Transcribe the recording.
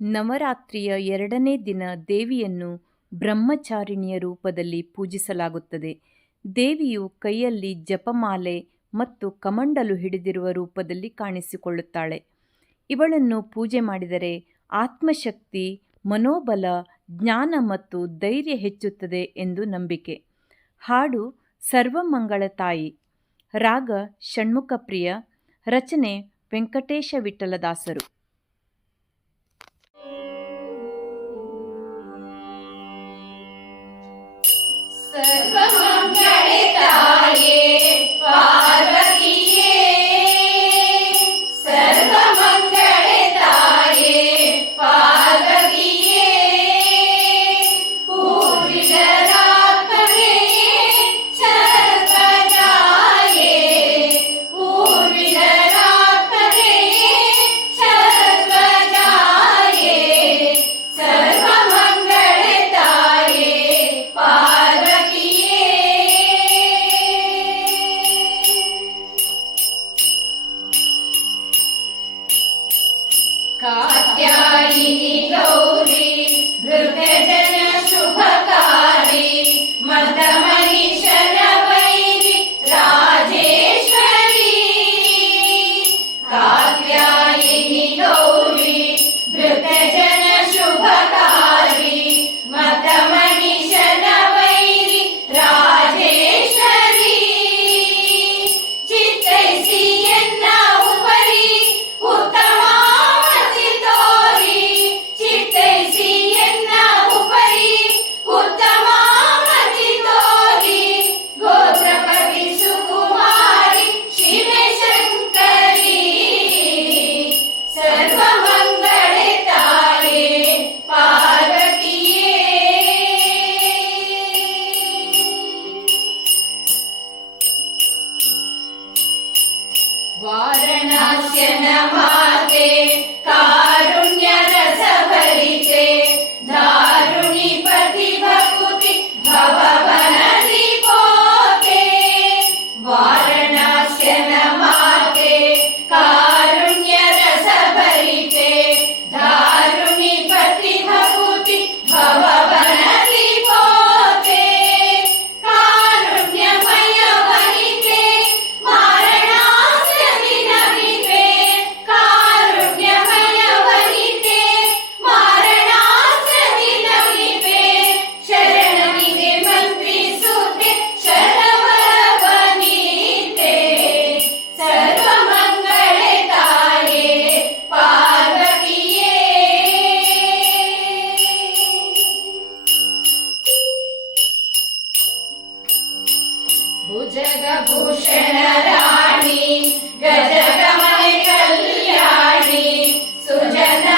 ನವರಾತ್ರಿಯ ಎರಡನೇ ದಿನ ದೇವಿಯನ್ನು ಬ್ರಹ್ಮಚಾರಿಣಿಯ ರೂಪದಲ್ಲಿ ಪೂಜಿಸಲಾಗುತ್ತದೆ. ದೇವಿಯು ಕೈಯಲ್ಲಿ ಜಪಮಾಲೆ ಮತ್ತು ಕಮಂಡಲು ಹಿಡಿದಿರುವ ರೂಪದಲ್ಲಿ ಕಾಣಿಸಿಕೊಳ್ಳುತ್ತಾಳೆ. ಇವಳನ್ನು ಪೂಜೆ ಮಾಡಿದರೆ ಆತ್ಮಶಕ್ತಿ, ಮನೋಬಲ, ಜ್ಞಾನ ಮತ್ತು ಧೈರ್ಯ ಹೆಚ್ಚುತ್ತದೆ ಎಂದು ನಂಬಿಕೆ. ಹಾಡು ಸರ್ವಮಂಗಳ ತಾಯಿ. ರಾಗ ಷಣ್ಮುಖಪ್ರಿಯ. ರಚನೆ ವೆಂಕಟೇಶ ವಿಠಲದಾಸರು. സർവം തായേ പാർവതി कात्यायिनि गौरी वृद्धजन वारणास्य नमाते कारुण्यरसभरिते भूषणराणि कल्याणी सुजन